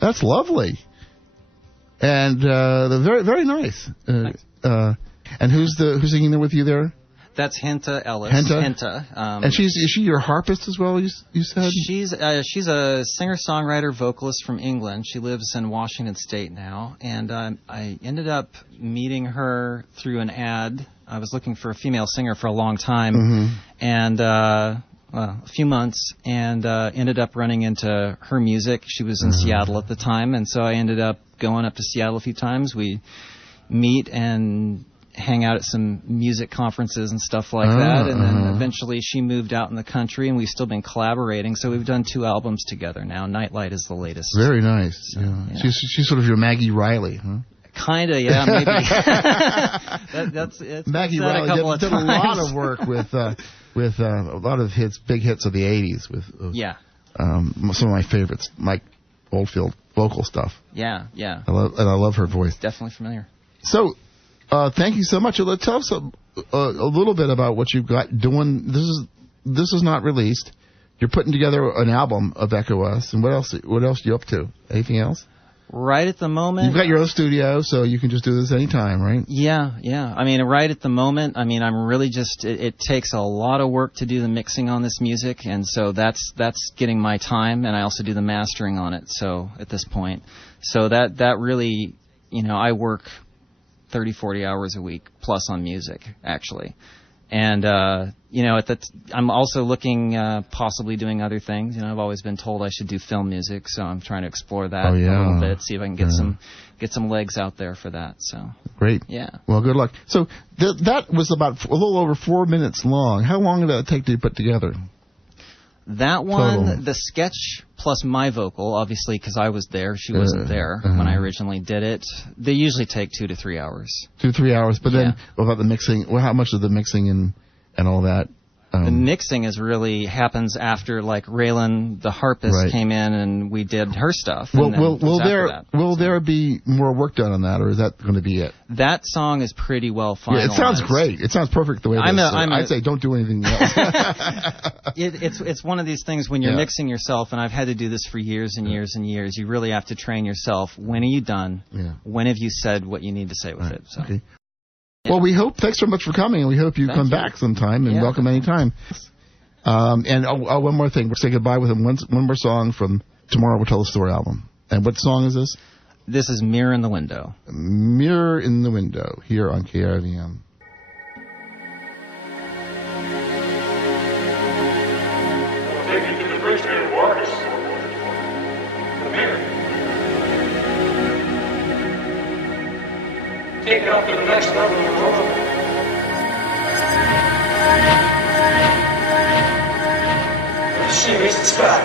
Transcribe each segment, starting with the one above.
That's lovely, and very very nice. And who's singing there with you there? That's Henta Ellis. Henta. And is she your harpist as well? You said she's a singer-songwriter vocalist from England. She lives in Washington State now, and I ended up meeting her through an ad. I was looking for a female singer for a long time, and a few months, and ended up running into her music. She was in Seattle at the time, and so I ended up going up to Seattle a few times. We meet and hang out at some music conferences and stuff like that, and then eventually she moved out in the country, and we've still been collaborating, so we've done 2 albums together now. Nightlight is the latest. Very nice. So, yeah. She's sort of your Maggie Riley, huh? Kinda, yeah, maybe. that's Maggie Riley did a lot of work with a lot of big hits of the 80s with some of my favorites, Mike Oldfield vocal stuff. Yeah. I love her voice. Definitely familiar. So, thank you so much. Tell us a little bit about what you've got doing. This is not released. You're putting together an album of Echo Us, and what else are you up to? Anything else? Right at the moment, you've got your own studio, so you can just do this anytime, right? Yeah. I mean, right at the moment, I'm really just. It takes a lot of work to do the mixing on this music, and so that's getting my time, and I also do the mastering on it. So at this point, so that really, I work 30, 40 hours a week plus on music, actually. And, I'm also looking, possibly doing other things. I've always been told I should do film music, so I'm trying to explore that a little bit, see if I can get some legs out there for that. So great. Yeah. Well, good luck. So that was about a little over 4 minutes long. How long did that take to put together? That one, the sketch plus my vocal, obviously, because I was there. She wasn't there when I originally did it. They usually take 2 to 3 hours. 2 to 3 hours. But then, what about the mixing? Well, how much of the mixing and all that. The mixing is really happens after, like, Raylan, the harpist, came in and we did her stuff. Will there be more work done on that, or is that going to be it? That song is pretty well finalized. Yeah, it sounds great. It sounds perfect the way it is. I'd say don't do anything else. It's one of these things when you're mixing yourself, and I've had to do this for years and years and years. You really have to train yourself. When are you done? Yeah. When have you said what you need to say with it? So. Okay. Well, thanks so much for coming, and we hope you come back sometime, and welcome anytime. And one more thing. We'll say goodbye with one more song from Tomorrow We'll Tell the Story album. And what song is this? This is Mirror in the Window. Mirror in the Window, here on KRVM. Maybe the first name was the mirror. Take it up to the next level of the world. She meets the sky.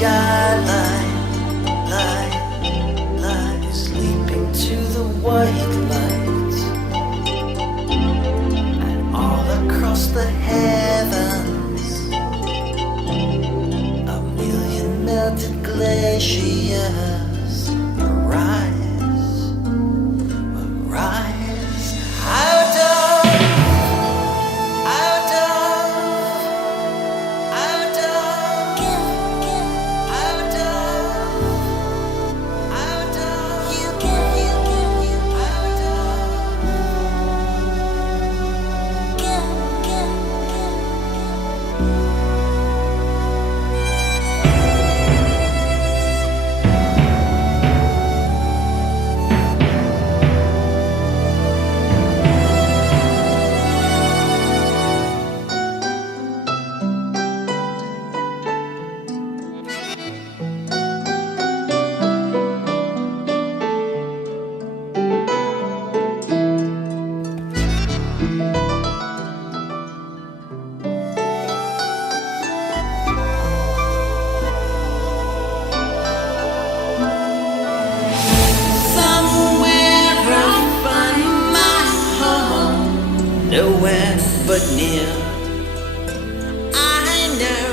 Out of but near. I know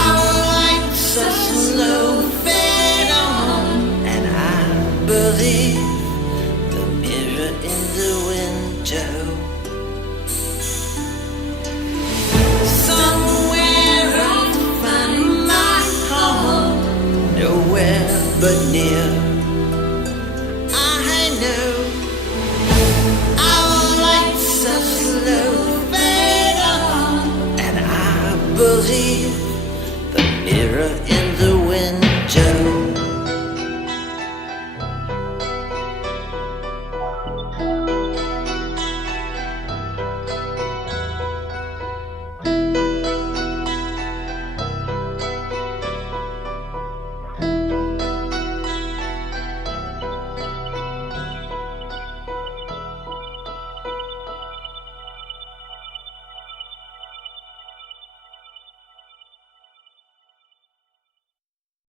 our lights are slow fade on, and I believe the mirror in the window. Somewhere I'll find my home, nowhere but near.